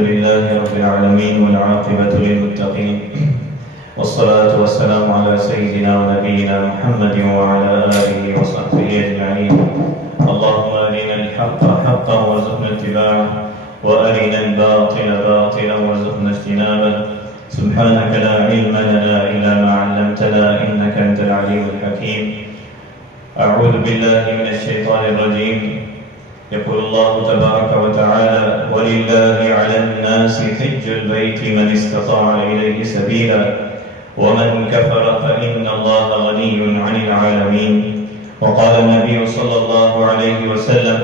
لله رب العالمين والعاقبة للمتقين والصلاة والسلام على سيدنا ونبينا محمد وعلى آله وصحبه أجمعين. اللهم أرنا الحق حقا وارزقنا اتباعه وأرنا الباطل باطلا وارزقنا اجتنابه. سبحانك لا علم لنا إلا ما علمتنا إنك أنت العليم الحكيم. أعوذ بالله من الشيطان الرجيم. يقول الله تبارك وتعالى: ولله على الناس حج البيت من استطاع إليه سبيلا ومن كفر فإن الله غني عن العالمين. وقال النبي صلى الله عليه وسلم: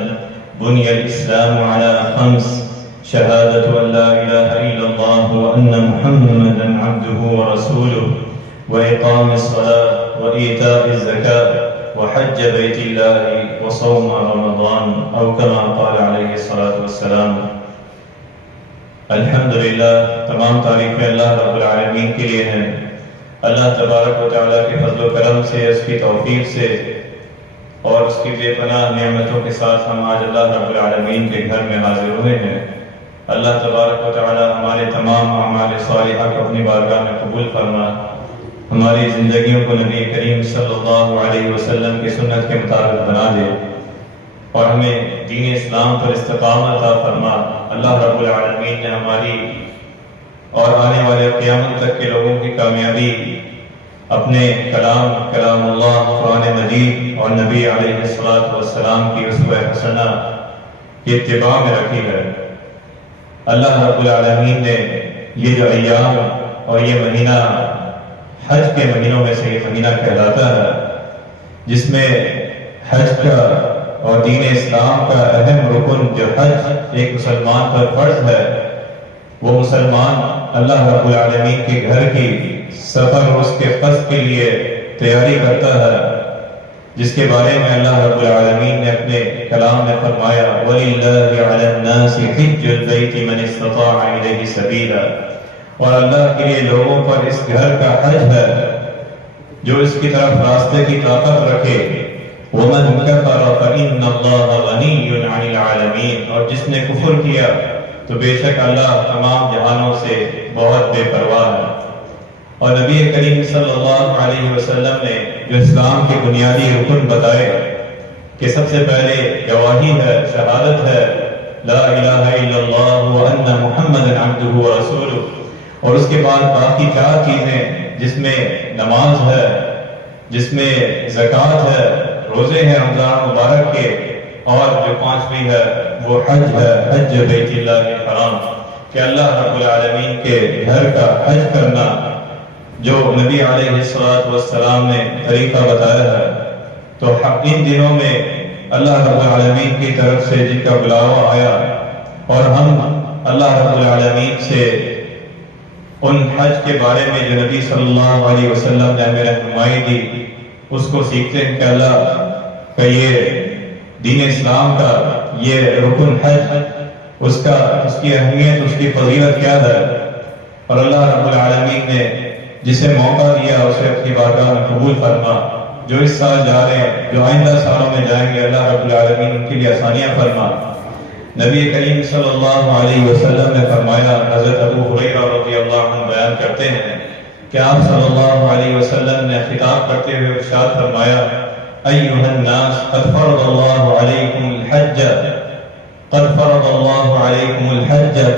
بني الإسلام على 5: شهادة أن لا إله إلا الله وأن محمدا عبده ورسوله وإقام الصلاة وإيتاء الزكاة وحج بيت الله وصوم رمضان أو كما قال عليه الصلاة والسلام. الحمدللہ، تمام تعریفیں اللہ رب العالمین کے لیے ہیں۔ اللہ تبارک و تعالیٰ کے فضل و کرم سے، اس کی توفیق سے اور اس کی بے پناہ نعمتوں کے ساتھ ہم آج اللہ رب العالمین کے گھر میں حاضر ہوئے ہیں۔ اللہ تبارک و تعالیٰ ہمارے تمام اعمال صالحہ کو اپنی بارگاہ میں قبول فرما، ہماری زندگیوں کو نبی کریم صلی اللہ علیہ وسلم کی سنت کے مطابق بنا دے اور ہمیں دین اسلام پر استقامت عطا فرما۔ اللہ رب العالمین نے ہماری اور آنے والے قیامت تک کے لوگوں کی کامیابی اپنے کلام اللہ قرآن مجید اور نبی علیہ السلام کی اسوہ حسنہ کی اتباع میں رکھی ہے۔ اللہ رب العالمین نے یہ جو ایام اور یہ مہینہ حج کے مہینوں میں سے یہ مہینہ کہلاتا ہے، جس میں حج کا اور دین اسلام کا اہم رکن جو حج ایک مسلمان پر فرض ہے، وہ مسلمان اللہ رب العالمین کے گھر کی سفر اس کے قصد کے لیے تیاری کرتا ہے، جس کے بارے میں اللہ رب العالمین نے اپنے کلام میں فرمایا: وَلِلَّهِ عَلَى النَّاسِ حِجُّ الْبَيْتِ مَنِ اسْتَطَاعَ إِلَيْهِ سَبِيلًا۔ اور اللہ کے لیے لوگوں پر اس گھر کا حج ہے جو اس کی طرف راستے کی طاقت رکھے۔ وَمَنْ كَفَرَ فَإِنَّ اللَّهَ غَنِيٌّ عَنِ الْعَالَمِينَ۔ اور جس نے کفر کیا تو بے شک اللہ تمام جہانوں سے بہت بے پرواہ ہے۔ اور نبی کریم صلی اللہ علیہ وسلم نے جو اسلام کے بنیادی رکن بتائے کہ سب سے پہلے گواہی ہے، شہادت ہے، لا الہ الا اللہ وان محمد عبدہ ورسولہ، اور اس کے بعد باقی 4 چیزیں جس میں نماز ہے، جس میں زکوٰۃ ہے، روزے ہیں رمضان مبارک کے، اور جو 5ویں ہے وہ حج ہے، حج بیت اللہ الحرام، کہ اللہ رب العالمین کے گھر کا حج کرنا، جو نبی علیہ السلام نے طریقہ بتایا ہے۔ تو ان دنوں میں اللہ رب العالمین کی طرف سے جن کا بلاوا آیا اور ہم اللہ رب العالمین سے ان حج کے بارے میں جو نبی صلی اللہ علیہ وسلم نے ہمیں رہنمائی دی اس کو سیکھتے ہیں کہ اللہ کا یہ دین اسلام کا یہ رکن حج، اس کی اہمیت، اس کی فضیلت کیا ہے، اور اللہ رب العالمین نے جسے موقع دیا اسے اپنی بارگاہ میں قبول فرما۔ جو اس سال جا رہے ہیں، جو آئندہ سالوں میں جائیں گے، اللہ رب العالمین ان کے لیے آسانیاں فرما۔ نبی کریم صلی اللہ علیہ وسلم نے فرمایا، حضرت ابو ہریرہ رضی اللہ عنہ بیان کرتے ہیں کہ آپ صلی اللہ علیہ وسلم نے خطاب کرتے ہوئے ارشاد فرمایا: ایھا الناس قد فرض اللہ علیکم الحج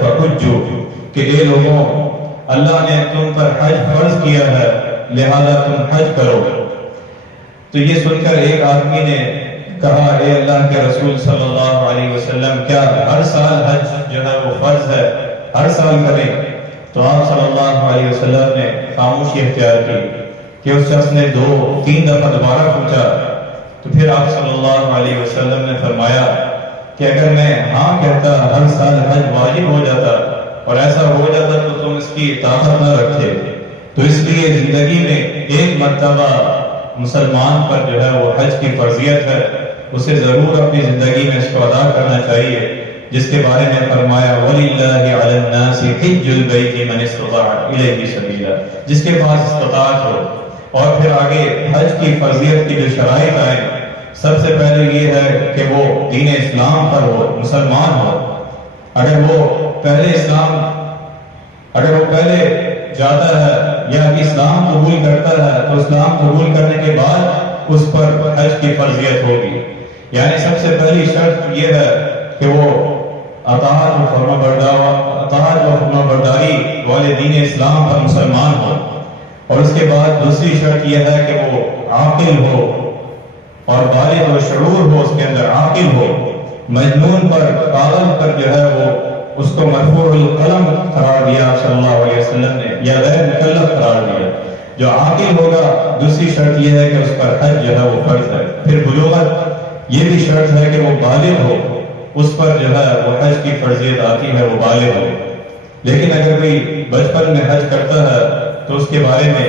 فحجوا، کہ اے لوگوں، اللہ نے تم پر حج فرض کیا ہے، لہذا تم حج کرو۔ تو یہ سن کر ایک آدمی نے کہا: اے اللہ کے رسول صلی اللہ علیہ وسلم، کیا ہر سال حج جو ہے وہ فرض ہے، ہر سال کریں؟ تو آپ صلی اللہ علیہ وسلم نے خاموشی اختیار کی کہ اس شخص نے 2-3 دفعہ دوبارہ پوچھا، تو پھر آپ صلی اللہ علیہ وسلم نے فرمایا کہ اگر میں ہاں کہتا ہر سال حج واجب ہو جاتا اور ایسا ہو جاتا تو تم اس کی طاقت نہ رکھتے۔ تو اس لیے زندگی میں ایک مرتبہ مسلمان پر جو ہے وہ حج کی فرضیت ہے، اسے ضرور اپنی زندگی میں اس کو ادا کرنا چاہیے، جس کے بارے میں فرمایا: وَلِلَّهِ عَلَى النَّاسِ حِجُّ الْبَيْتِ مَنِ اسْتَطَاعَ إِلَيْهِ سَبِيلًا، جس کے پاس استطاعت ہو۔ اور پھر آگے حج کی فرضیت کی جو شرائط آئیں، سب سے پہلے یہ ہے کہ وہ دین اسلام پر ہو، مسلمان ہو۔ اگر وہ پہلے اسلام اگر وہ پہلے جاتا ہے یا اسلام قبول کرتا ہے تو اسلام قبول کرنے کے بعد اس پر حج کی فرضیت ہوگی. یعنی سب سے پہلی شرط یہ ہے کہ وہ اطاعت و فرما برداری والے دین اسلام پر مسلمان ہو. اور اس کے بعد دوسری شرط یہ ہے کہ وہ عاقل ہو اور بالغ و شعور ہو، اس کے اندر عاقل ہو. مجنون پر، پاگل پر جو ہے وہ اس کو مرفوع القلم قرار دیا صلی اللہ علیہ وسلم نے، یا غیر مکلف قرار دیا. جو عاقل ہوگا، دوسری شرط یہ ہے کہ اس پر حج جو ہے وہ فرض ہے. پھر بلوغت، یہ بھی شرط ہے کہ وہ بالغ ہو، اس پر جو ہے وہ حج کی فرضیت آتی ہے، وہ بالغ ہو. لیکن اگر کوئی بچپن میں حج کرتا ہے تو اس کے بارے میں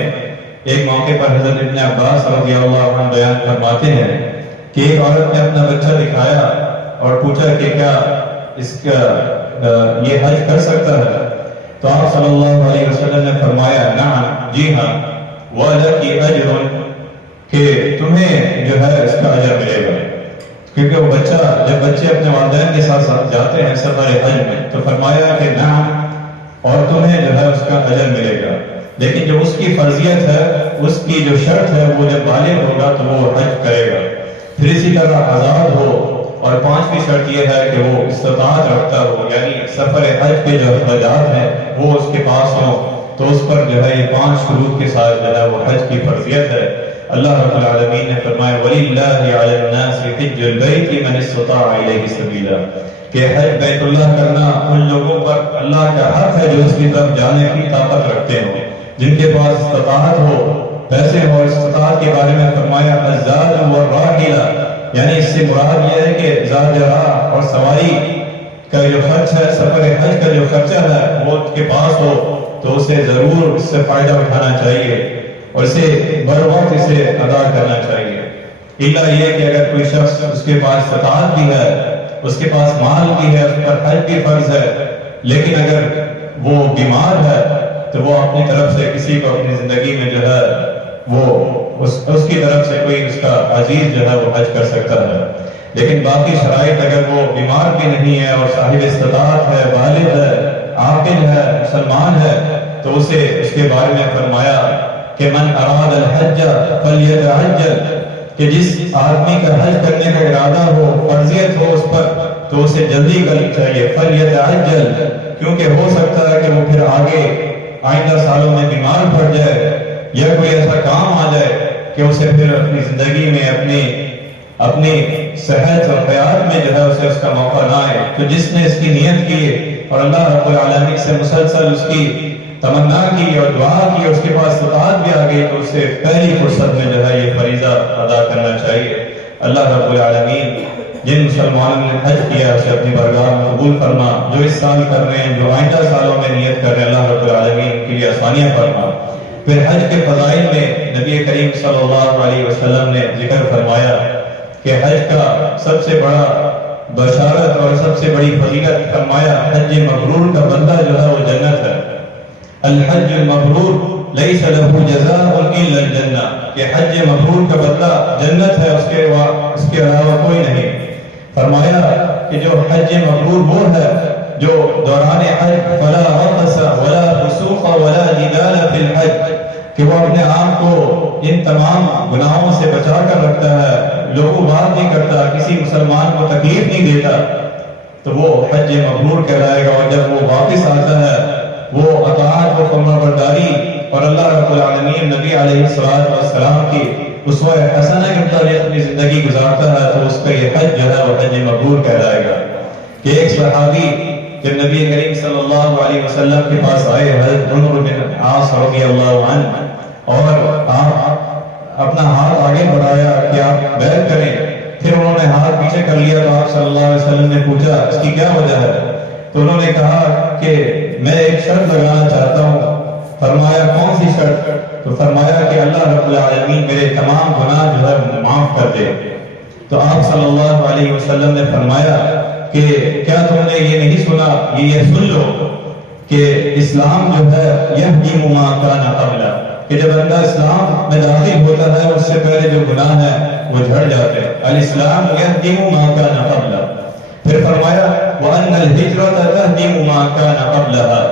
ایک موقع پر حضرت ابن عباس رضی اللہ عنہ بیان فرماتے ہیں کہ ایک عورت نے اپنا بچہ دکھایا اور پوچھا کہ کیا اس کا یہ حج کر سکتا ہے؟ تو آپ صلی اللہ علیہ وسلم نے فرمایا نعم، جی ہاں، وَلَكِ أَجْرٌ، کہ تمہیں جو ہے اس کا اجر ملے گا. کیونکہ وہ بچہ، جب بچے اپنے والدین کے ساتھ جاتے ہیں سفر حج میں تو فرمایا کہ نعم، اور تمہیں جو ہے اس کا اجر ملے گا. لیکن جو اس کی فرضیت ہے، اس کی جو شرط ہے، وہ جب بالغ ہوگا تو وہ حج کرے گا. پھر اسی طرح آزاد ہو، اور پانچویں شرط یہ ہے کہ وہ استطاعت رکھتا ہو، یعنی سفر حج کے جو اخراجات ہیں وہ اس کے پاس ہوں، تو اس پر جو ہے یہ 5 شروط کے ساتھ جو ہے وہ حج کی فرضیت ہے. اللہ رب العالمین نے فرمایا وَلِلَّهِ عَلَى النَّاسِ حِجُّ الْبَيْتِ مَنِ اسْتَطَاعَ إِلَيْهِ سَبِيلًا، کہ حج بیت اللہ کرنا ان لوگوں پر اللہ کا حق ہے جو اس کی طرف جانے کی طاقت رکھتے ہوں، جن کے پاس استطاعت ہو، پیسے ہو. استطاعت کے بارے میں فرمایا الزاد والراحلہ، یعنی اس سے مراد یہ ہے کہ زاد راہ اور سواری کا جو خرچ ہے، سفر حج کا جو خرچہ ہے، وہ اس کے پاس ہو تو اسے ضرور اس سے فائدہ اٹھانا چاہیے اور اسے بر وقت اسے ادا کرنا چاہیے. الا یہ کہ اگر کوئی شخص اس کے پاس استطاعت بھی ہے، اس کے پاس مال بھی ہے، اس پر حج بھی فرض ہے، لیکن اگر وہ بیمار ہے تو وہ اپنی طرف سے کسی کو اپنی زندگی میں جو ہے وہ اس کی طرف سے کوئی اس کا عزیز جو ہے وہ حج کر سکتا ہے. لیکن باقی شرائط، اگر وہ بیمار بھی نہیں ہے اور صاحب استطاعت ہے، بالغ ہے، عاقل ہے، مسلمان ہے، تو اسے اس کے بارے میں فرمایا کہ من اراد الحج فلیتعجل، کہ جس آدمی کا حج کرنے کا ارادہ ہو، فرضیت ہو اس پر، تو اسے جلدی کرنی چاہیے. فلیتعجل، کیونکہ ہو سکتا ہے کہ وہ پھر آگے آئندہ سالوں میں بیمار پڑ جائے یا کوئی ایسا کام آ جائے کہ اسے پھر اپنی زندگی میں اپنی صحت اور حیات میں جو ہے اسے اس کا موقع نہ آئے. تو جس نے اس کی نیت کی اور اللہ رب العالمین سے مسلسل اس کی تمنا کی اور دعا کی اور اس کے پاس استطاعت بھی آ گئی، تو اسے پہلی فرصت میں جو ہے یہ فریضہ ادا کرنا چاہیے. اللہ رب العالمین جن مسلمانوں نے حج کیا اسے اپنی بارگاہ میں قبول فرما، جو اس سال کر رہے ہیں، جو آئندہ سالوں میں نیت کر رہے ہیں، اللہ رب العالمین ان کے لیے آسانیاں فرما. پھر حج کے فضائل میں نبی کریم صلی اللہ علیہ وسلم نے ذکر فرمایا کہ حج کا سب سے بڑا بشارت اور سب سے بڑی فضیلت فرمایا حج مبرور کا بندہ جو ہے وہ جنت ہے. الحج المبرور لیس له جزاء الا الجنہ، کہ حج مبرور کا بدلہ جنت ہے، اس کے علاوہ کوئی نہیں. فرمایا کہ جو حج مبرور وہ ہے جو دوران حج فلا رفث ولا فسوق ولا جدال فی الحج، کہ وہ اپنے آپ کو ان تمام گناہوں سے بچا کر رکھتا ہے، لوگوں بات نہیں کرتا، کسی مسلمان کو تکلیف نہیں دیتا، تو وہ حج مبرور کہلائے گا. اور جب وہ واپس آتا ہے وہ اطاعت و فرما برداری اور اللہ رب العالمین نبی علیہ السلام کی اسوہ حسنہ کے مطابق اپنی زندگی گزارتا ہے، تو اس کا یہ حج جو ہے وہ حج مبرور کہلائے گا. کہ ایک صحابی جب نبی کریم صلی اللہ علیہ وسلم کے پاس آئے، حضرت عمر بن عاص رضی اللہ عنہ، اور آپ اپنا ہاتھ آگے بڑھایا کہ آپ بیعت کریں. پھر انہوں نے ہاتھ پیچھے کر لیا تو آپ صلی اللہ علیہ وسلم نے پوچھا اس کی کیا وجہ ہے؟ تو انہوں نے کہا کہ میں ایک شرط لگانا چاہتا ہوں. فرمایا کون سی شرط؟ تو فرمایا کہ اللہ رب العالمین میرے تمام گناہ جو ہے معاف کر دے. تو آپ صلی اللہ علیہ وسلم نے فرمایا کہ کیا تم نے یہ نہیں سنا، یہ سن لو کہ اسلام جو ہے یہدم ما کان قبلہ، کہ جب بندہ اسلام میں داخل ہوتا ہے اس سے پہلے جو گناہ ہے وہ جھڑ جاتے ہیں. الاسلام یہدم ما کان قبلہ. پھر فرمایا وَأَنَّ الْهِجْرَةَ تَهْدِمُ مَا كَانَ قَبْلَهَا،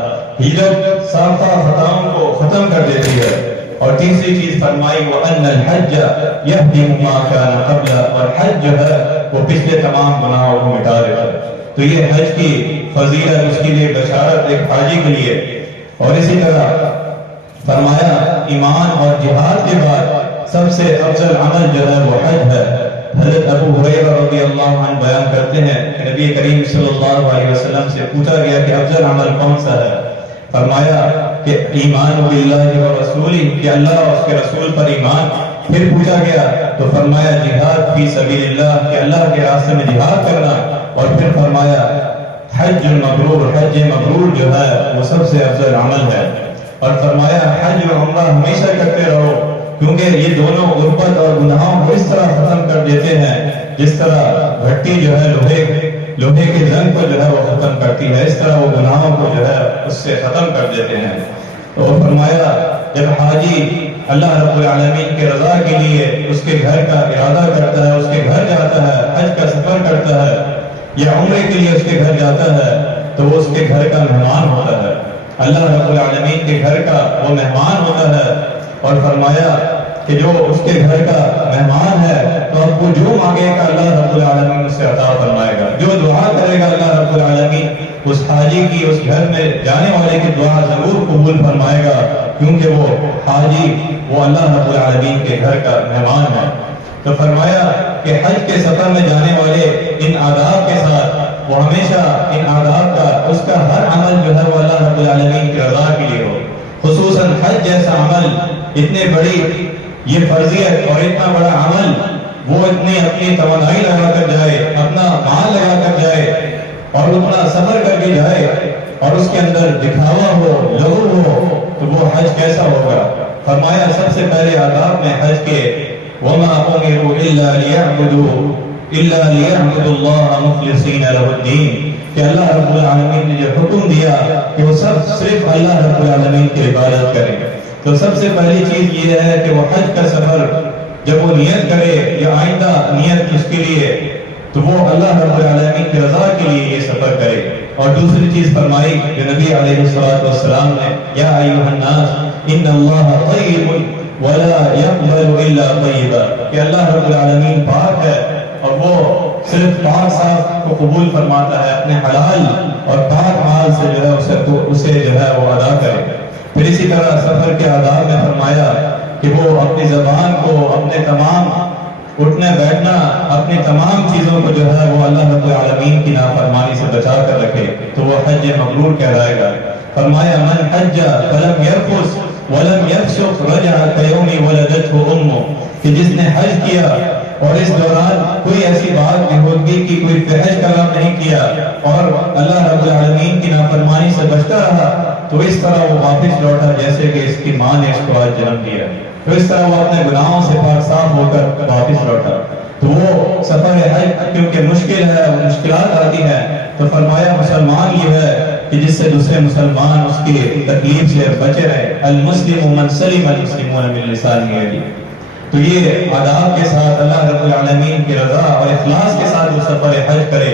ہجرت سابقہ خطاؤں کو ختم کر دیتی ہے۔ اور تیسری چیز فرمائی وَأَنَّ الْحَجَّ يَهْدِمُ مَا كَانَ قَبْلَهَا، اور حج جو ہے وہ پچھلے تمام گناہوں کو مٹا دیتا ہے۔ تو یہ حج کی فضیلت، اس کے لیے بشارت ایک حاجی کے لیے۔ اور اسی طرح فرمایا ایمان اور جہاد کے بعد سب سے افضل عمل جو ہے وہ حج ہے۔ حضرت ابو ہریرہ رضی اللہ عنہ بیان کرتے ہیں کہ نبی کریم صلی اللہ علیہ وسلم سے پوچھا گیا کہ افضل عمل کون سا ہے؟ فرمایا کہ ایمان باللہ و رسولہ، کہ اللہ اور اس کے رسول پر ایمان۔ پھر پوچھا گیا تو فرمایا جہاد فی سبیل اللہ، کہ اللہ کے راستے میں جہاد کرنا۔ اور پھر فرمایا حج مبرور، حج مبرور جو ہے وہ سب سے افضل عمل ہے۔ اور فرمایا حج و عمرہ ہمیشہ کرتے رہو، کیونکہ یہ دونوں غربت اور گناہوں کو اس طرح ختم کر دیتے ہیں جس طرح بھٹی جو ہے لوہے کے زنگ کو جو ہے وہ ختم کرتی ہے، اس طرح وہ گناہوں کو جو ہے اس سے ختم کر دیتے ہیں۔ تو فرمایا جب حاجی اللہ رب العالمین کے رضا کے لیے اس کے گھر کا ارادہ کرتا ہے، اس کے گھر جاتا ہے، حج کا سفر کرتا ہے یا عمرے کے لیے اس کے گھر جاتا ہے، تو وہ اس کے گھر کا مہمان ہوتا ہے، اللہ رب العالمین کے گھر کا وہ مہمان ہوتا ہے۔ اور فرمایا کہ جو اس کے گھر کا مہمان ہے تو اب وہ جو مانگے گا اللہ رب العالمین اس سے عطا فرمائے گا، جو دعا کرے گا اللہ رب العالمین اس حاجی کی، اس گھر میں جانے والے کی دعا ضرور قبول فرمائے گا، کیونکہ وہ حاجی وہ اللہ رب العالمین کے گھر کا مہمان ہے۔ تو فرمایا کہ حج کے سفر میں جانے والے ان آداب کے ساتھ وہ ہمیشہ ان آداب کا، اس کا ہر عمل جو ہے وہ اللہ رب العالمین کی رضا کے لیے ہو، خصوصاً حج جیسا عمل، اتنے بڑی یہ فرضیت اور اتنا بڑا عمل، وہ اتنی اپنی توانائی لگا کر جائے، اپنا مال لگا کر جائے اور اتنا سفر کر کے جائے اور اس کے اندر دکھاوا ہو، لغو ہو، تو وہ حج کیسا ہوگا؟ فرمایا سب سے پہلے آداب میں حج کے وَمَا أُمِرُوا إِلَّا لِيَعْبُدُوا اللَّهَ مُخْلِصِينَ لَهُ الدِّينَ، کہ اللہ رب العالمین نے جو حکم دیا کہ وہ سب صرف اللہ رب العالمین کی عبادت کریں۔ تو سب سے پہلی چیز یہ ہے کہ وہ حج کا سفر جب وہ نیت کرے یا آئندہ نیت اس کے لیے، تو وہ اللہ رب العالمین کی رضا کے لیے یہ سفر کرے۔ اور دوسری چیز فرمائی کہ نبی علیہ السلام نے یا ایھا الناس ان اللہ طیب ولا يقبل الا طیبا، کہ اللہ رب العالمین پاک ہے اور وہ صرف پاک صاف کو قبول فرماتا ہے، اپنے حلال اور پاک مال سے جو ہے اسے جو ہے وہ ادا کرے۔ پھر اسی طرح سفر کے آداب میں فرمایا کہ وہ اپنی زبان کو، اپنے تمام اٹھنا بیٹھنا، اپنی تمام چیزوں کو جو ہے وہ اللہ رب العالمین کی نافرمانی سے بچا کر رکھے، تو وہ حج مبرور کہلائے گا۔ فرمایا من حج فلم یرفث ولم یفسق رجع کیوم ولدته امه، کہ جس نے حج کیا اور اس دوران کوئی ایسی بات بےہودگی کی، کوئی فحش کلام نہیں کیا اور اللہ رب العالمین کی نافرمانی سے بچتا رہا، تو اس طرح وہ واپس لوٹا جیسے کہ اس کی ماں نے اس کو آج جنم دیا، تو اس طرح وہ اپنے گناہوں سے پاک صاف ہو کر واپس لوٹا۔ تو وہ سفر حج کیونکہ مشکل ہے، مشکلات آتی ہیں، تو فرمایا مسلمان یہ ہے کہ جس سے دوسرے مسلمان اس کی تکلیف سے بچے رہے، المسلم من سلم المسلمون من لسانہ ویدہ۔ تو یہ آداب کے ساتھ اللہ رب العالمین کی رضا اور اخلاص کے ساتھ جو سفر حج کرے،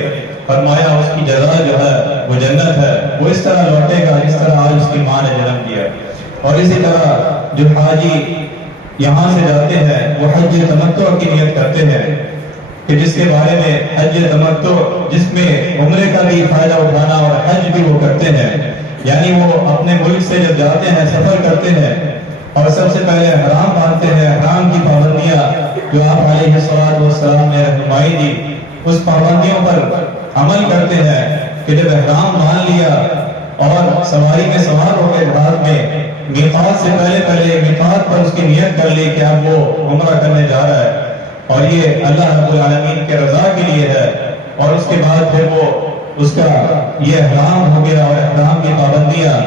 فرمایا اس کی جزا جو ہے وہ جنت ہے، وہ اس طرح لوٹے گا جس طرح آج اس کی ماں نے جنم دیا۔ اور اسی طرح جو حاجی یہاں سے جاتے ہیں وہ حج تمتع کی نیت کرتے ہیں، کہ جس کے بارے میں حج تمتع، جس میں عمرے کا بھی فائدہ اٹھانا اور حج بھی وہ کرتے ہیں، یعنی وہ اپنے ملک سے جب جاتے ہیں، سفر کرتے ہیں اور سب سے پہلے احرام باندھتے ہیں، احرام کی پابندیاں جو آپ علیہ السلام نے رہنمائی دی، اس پابندیوں پر عمل کرتے ہیں کہ جب احرام باندھ لیا اور سواری میں سوار ہو کے رات میں میقات سے پہلے میقات پر اس کی نیت کر لی کہ اب وہ عمرہ کرنے جا رہا ہے اور یہ اللہ رب العالمین کے رضا کے لیے ہے، اور اس کے بعد پھر وہ اس کا یہ احرام ہو گیا اور احرام کی پابندیاں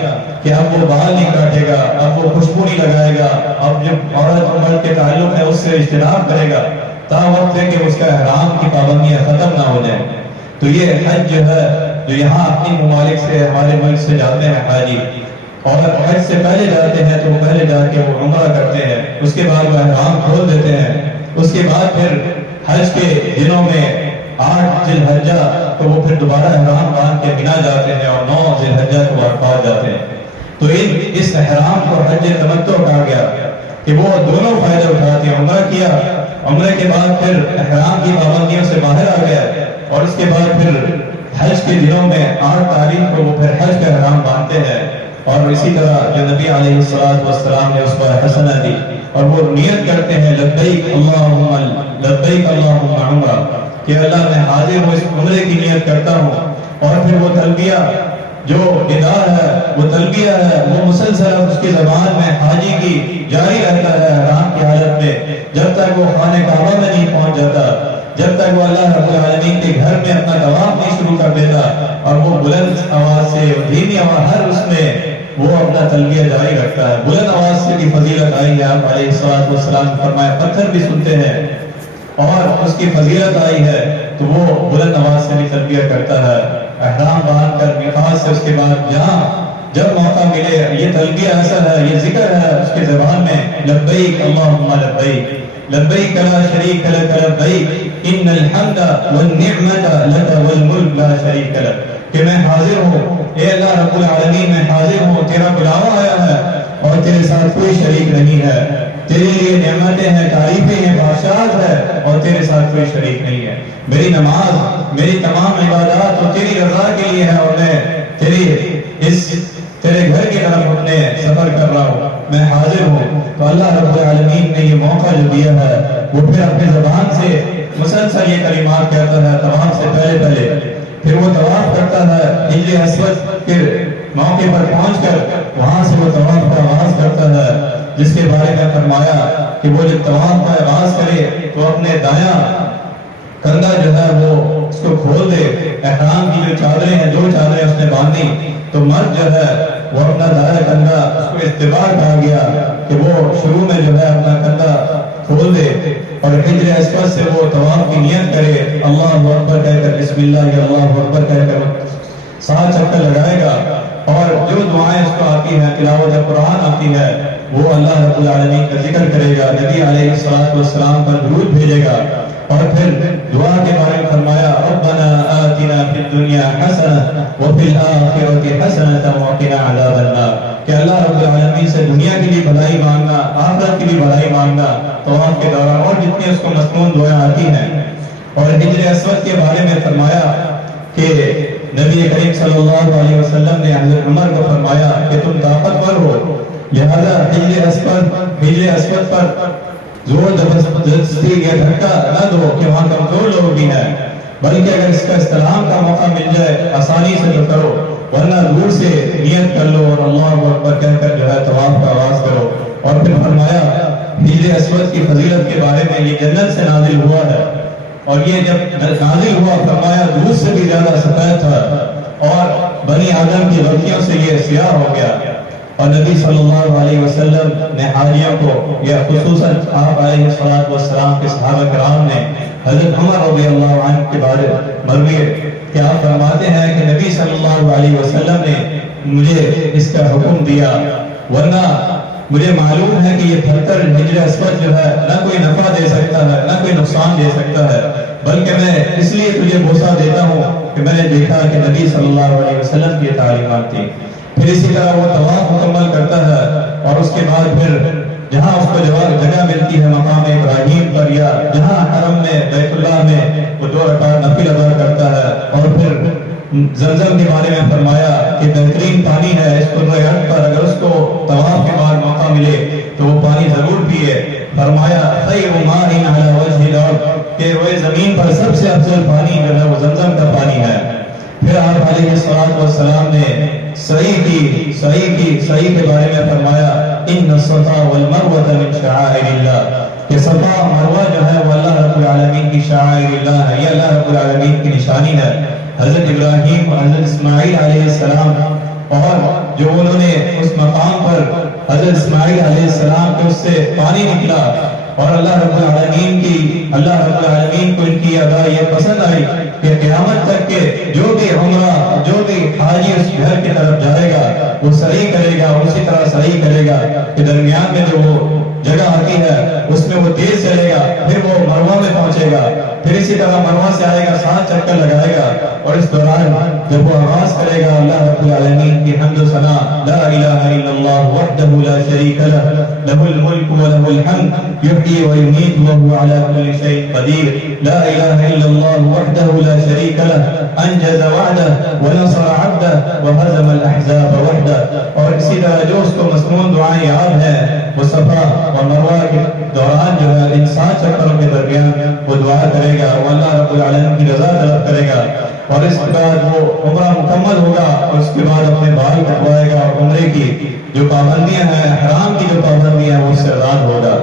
کہ اب وہ بال نہیں کاٹے گا، اب وہ خوشبو نہیں لگائے گا، اب جب عورت مرد کے تعلق ہے اس سے اجتناب کرے گا، تا وقت ہے کہ اس کا احرام کی پابندیاں ختم نہ ہو جائیں۔ تو یہ حج جو ہے جو یہاں اپنی ممالک سے، ہمارے ملک سے جاتے ہیں حاجی، اور حج سے پہلے جاتے ہیں تو وہ پہلے جا کے وہ عمرہ کرتے ہیں، اس کے بعد وہ احرام کھول دیتے ہیں، اس کے بعد پھر حج کے دنوں میں 8 ذی الحجہ تو وہ پھر دوبارہ احرام باندھ کے منا جاتے ہیں اور 9 ذی الحجہ کو عرفات جاتے ہیں۔ تو اس احرام کو حج تمتع کہا گیا کہ وہ دونوں فائدے اٹھاتے ہیں۔ عمرہ کیا، عمرے کے بعد پھر احرام کی پابندیوں سے باہر آ گیا، اور اس کے بعد پھر حج کے دنوں میں 8 تاریخ کو وہ پھر حج کا احرام باندھتے ہیں۔ اور اسی طرح جو نبی علیہ السلام نے اسوہ حسنہ دی، اور وہ نیت کرتے ہیں لبیک اللہم عمرہ، کہ اللہ میں حاضر ہوں، اس عمرے کی نیت کرتا ہوں۔ اور پھر وہ تلبیہ جو ادا ہے، وہ تلبیہ ہے، وہ مسلسل اس کی زبان میں حاجی کی جاری رہتا ہے احرام کی حالت میں، جب تک وہ خانہ کعبہ میں نہیں پہنچ جاتا، جب تک وہ اللہ رب العالمین کے گھر میں اپنا طواف نہیں شروع کر دیتا، اور وہ بلند آواز سے، دھیمی آواز، ہر اس میں وہ اپنا تلبیہ جاری رکھتا ہے۔ بلند آواز سے بھی فضیلت آئی ہے، آپ علیہ السلام فرمایا پتھر بھی سنتے ہیں، اور اس کی فضیلت آئی ہے تو وہ بلند آواز سے بھی تلبیہ کرتا ہے۔ احرام باندھ کر میقات سے اس کے بعد جہاں جب موقع ملے، یہ تلبیہ ایسا ہے، یہ ذکر ہے اس کے زبان میں، لبیک اللہم لبیک لبیک لا شریک لک لبیک ان الحمد والنعمت لک والملک لا شریک لک، کہ میں حاضر ہوں، اے اللہ رب العالمین میں حاضر ہوں، تیرا بلاوا آیا ہے اور تیرے ساتھ کوئی شریک نہیں ہے، تیرے لیے نعمتیں ہیں، تعریفیں ہیں، بادشاہت ہے، اور تیرے ساتھ کوئی شریک نہیں ہے۔ میری نماز، میری تمام عبادات تو تیری رضا کے لیے ہے، اور میں تیرے گھر کی طرف اپنے سفر کر رہا ہوں، میں حاضر ہوں۔ تو اللہ رب العالمین نے یہ موقع جو دیا ہے، وہ پھر اپنی زبان سے مسلسل یہ کلمات کہتا ہے طواف سے پہلے، پھر وہ طواف کرتا ہے حجر اسود کے موقع پر پہنچ کر، وہاں سے وہ طواف کا آغاز کرتا ہے، جس کے بارے میں فرمایا کہ وہ جب طواف کا آغاز کرے تو اپنے دایاں کندھا جو ہے وہ اس کو کھول دے، احرام کی جو چادریں ہیں، جو چادریں اس نے باندھی، تو مرد جو ہے وہ اپنا دایاں کندھا، اس کو استبار کہا گیا کہ وہ شروع میں جو ہے اپنا کندھا کھول دے، اور حجر اسود سے وہ طواف کی نیت کرے، اللہ اکبر کہہ کر، بسم اللہ اللہ اکبر کہہ کر 7 چکر لگائے گا، اور جو دعائیں اس کو آتی ہیں، تلاوت قرآن آتی ہے، وہ اللہ رب العالمین کا ذکر کرے گا، نبی علیہ السلام پر درود بھیجے گا، اور پھر دعا کے بارے میں فرمایا ربنا آتنا فی الدنیا حسنہ وفی الآخرۃ حسنۃ وقنا عذاب النار، کہ اللہ رب العالمین سے دنیا کی بھی بھلائی مانگنا، آخرت کی بھی بھلائی مانگنا طواف کے دوران، اور جتنی اس کو مسنون دعائیں آتی ہیں۔ اور حجر اسود کے بارے میں فرمایا کہ نبی کریم صلی اللہ علیہ وسلم نے حضرت عمر کو فرمایا کہ تم طاقتور ہو، لہذا حجر اسود پر زور زبردستی یا دھکا نہ دو کہ وہاں کمزور لوگ بھی ہیں، بلکہ اگر اس کا استلام کا موقع مل جائے آسانی سے تو کرو، ورنہ دور سے نیت کر لو اور اللہ اکبر کہہ کر جو ہے طواف کا آغاز کرو۔ اور پھر فرمایا حجر اسود کی فضیلت کے بارے میں، یہ جنت سے نازل ہوا ہے، اور یہ جب نازل ہوا فرمایا دودھ سے بھی زیادہ سفید تھا، اور بنی آدم کی غلطیوں سے یہ سیاہ ہو گیا۔ اور نبی صلی اللہ علیہ وسلم نے حاجیوں کو، یا خصوصاً آپ علیہ السلام کے صحابہ کرام نے حضرت عمر رضی اللہ عنہ کے بارے مروی ہے کہ آپ فرماتے ہیں کہ نبی صلی اللہ علیہ وسلم نے مجھے اس کا حکم دیا، ورنہ مجھے معلوم ہے کہ یہ پتھر حجر اسود جو ہے نہ کوئی نفع دے سکتا ہے، نہ کوئی نقصان دے سکتا ہے، بلکہ میں اس لیے تجھے بوسہ دیتا ہوں کہ میں نے دیکھا کہ نبی صلی اللہ علیہ وسلم کی تعلیمات تھی۔ پھر اسی طرح وہ طواف مکمل کرتا ہے، اور اس کے بعد پھر جہاں اس کو جگہ ملتی ہے مقام ابراہیم پر، یا جہاں حرم میں بیت اللہ میں وہ 2 رکعت نفل ادا کرتا ہے، اور پھر زمزم کے بارے میں فرمایا کہ بہترین پانی ہے، اس پر اگر اس کو طواف کے بعد موقع ملے تو وہ پانی ضرور پیے۔ فرمایا خیر ماء علی وجہ الارض، کہ وہ زمین پر سب سے افضل پانی جو ہے وہ زمزم کا پانی ہے۔ پھر آپ علیہ السلام نے سعی کے بارے میں فرمایا ان الصفا والمروہ من شعائر اللہ، کہ صفا مروہ جو ہے وہ اللہ رب العالمین کی شعائر اللہ ہے، یہ اللہ رب العالمین کی نشانی ہے۔ حضرت ابراہیم اور حضرت اسماعیل علیہ السلام، اور جو انہوں نے اس مقام پر حضرت اسماعیل علیہ السلام کے اس سے پانی نکلا، اور اللہ رب العالمین کو ان کی ادا یہ پسند آئی کہ قیامت تک کے جو بھی عمرہ، جو بھی حاجی اس گھر کی طرف جائے گا وہ سعی کرے گا، اور اسی طرح سعی کرے گا کہ درمیان میں جو وہ جگہ آتی ہے اس میں وہ تیز چلے گا، پھر وہ مروہ میں پہنچے گا، پھر اسی طرح مروہ سے آئے گا 7 چکر لگائے گا اور اس دوران جب وہ آغاز کرے گا اللہ رب العالمین کی حمد و ثنا لا الہ الا اللہ وحدہ لا شریک لہ لہ الملک و لہ الحمد یحیی و یمیت وهو علی کل شیء قدیر لا الہ الا اللہ وحدہ لا شریک لہ انجز وعدہ ونصر عبدہ وہزم الاحزاب وحدہ. اور اسی طرح جو اس کو مسنون دعائیں یاد ہیں وہ صفا اور مروہ کے دوران جو ہے ان 7 چکروں کے درمیان وہ دعا کرے گا، وہ اللہ رب العالمین کی رضا طلب کرے گا، اور اس کے بعد وہ عمرہ مکمل ہوگا اور اس کے بعد اپنے بال کٹوائے گا اور عمرے کی جو پابندیاں ہیں، احرام کی جو پابندیاں ہیں وہ اس سے آزاد ہوگا.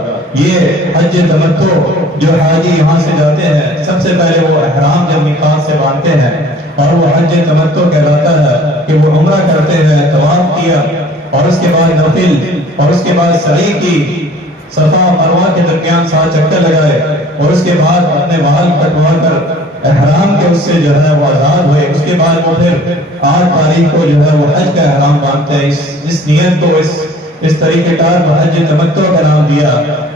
یہ حج تمتع جو حاجی یہاں سے جاتے ہیں سب سے پہلے وہ احرام جب میقات سے باندھتے ہیں اور وہ حج تمتع کہلاتا ہے کہ وہ عمرہ کرتے ہیں، طواف کیا اور اس کے بعد نفل اور اس کے بعد سعی کی، صفا مروہ کے درمیان 7 چکر لگائے اور اس کے بعد اپنے بال کٹوا کر احرام کے اس سے جو ہے وہ آزاد ہوئے. اس کے بعد وہ پھر 8 تاریخ کو جو ہے وہ حج کا احرام باندھتے ہیں. اس نیت کو اس طریقے کار کو حج تمتع کا نام دیا.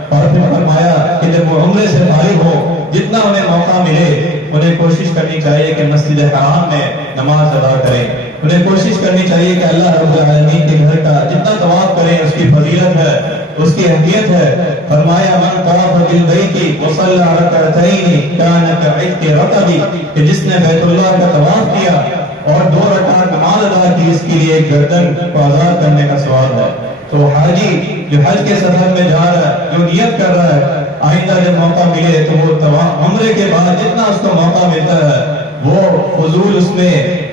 اور پھر فرمایا کہ جب وہ عمرے سے فارغ ہو جتنا انہیں موقع ملے انہیں کوشش کرنی چاہیے کہ مسجد حرام میں نماز ادا کریں، انہیں کوشش کرنی چاہیے کہ اللہ رب العالمین کے گھر کا جتنا طواف کریں اس کی فضیلت ہے، اس کی اہمیت ہے. فرمایا من طاف بالبیت وصلی رکعتین کان کعتق رقب، کہ جس نے بیت اللہ کا طواف کیا اور 2 رکعت نماز ادا کی اس کے لیے ایک گردن کو آزاد کرنے کا ثواب ہے. تو حاجی جو حج کے سفر میں جا رہا ہے، جو نیت کر رہا ہے آئندہ جب موقع ملے تو وہ عمرے کے بعد جتنا اس کو موقع ملتا ہے وہ فضول اس میں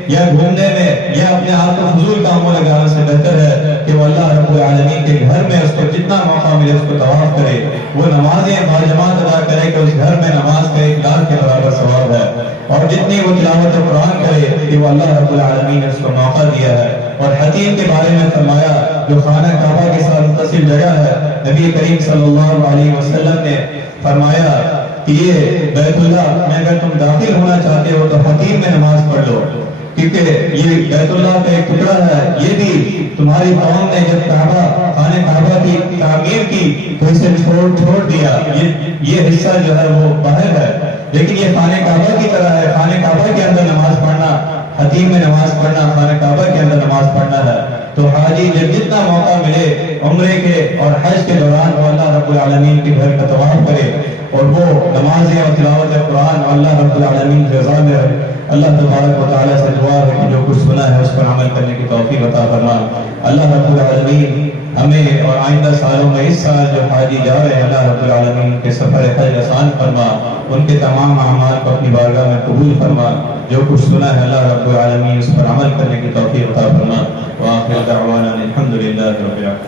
یا گھومنے میں یا اپنے آپ کو فضول کاموں لگانے سے بہتر ہے کہ وہ اللہ رب العالمین کے گھر میں اس کو جتنا موقع ملے اس کو طواف کرے، وہ نمازیں باجماعت ادا کرے کہ اس گھر میں نماز کا 1 لاکھ کے برابر ثواب ہے. اور جتنی وہ تلاوت قرآن کرے کہ وہ اللہ رب العالمین نے اس کو موقع دیا ہے. اور حتیم کے بارے میں فرمایا جو خانہ کعبہ کے ساتھ متصل جگہ ہے، نبی کریم صلی اللہ علیہ وسلم نے فرمایا کہ یہ بیت اللہ میں اگر تم داخل ہونا چاہتے ہو تو حتیم میں نماز پڑھ لو، کیونکہ یہ بیت اللہ کا ایک ٹکڑا ہے. یہ بھی تمہاری قوم نے جب خانہ کعبہ کی تعمیر کی تو اسے چھوڑ دیا، یہ حصہ جو ہے وہ باہر ہے، لیکن یہ خانہ کعبہ کی طرح ہے. خانہ کعبہ کے اندر نماز پڑھنا، حتیم میں نماز پڑھنا، خانہ کعبہ کے اندر نماز پڑھنا ہے. تو حاجی جب جتنا موقع ملے عمرے کے اور حج کے دوران وہ اللہ رب العالمین کے گھر کا طواف کرے اور وہ نمازیں اور تلاوت قرآن اور اللہ رب العالمین کی رضا میں رہے. اللہ تبارک و تعالیٰ سے دعا ہے کہ جو کچھ سنا ہے اس پر عمل کرنے کی توفیق عطا فرما. اللہ رب العالمین ہمیں اور آئندہ سالوں میں اس سال جو حاجی جا رہے ہیں اللہ رب العالمین کے سفر حج آسان فرما، ان کے تمام اعمال کو اپنی بارگاہ میں قبول فرما. جو کچھ سنا ہے اللہ رب العالمین اس پر عمل کرنے کی توفیق عطا فرما. وآخر دعوانا الحمدللہ رب العالمین.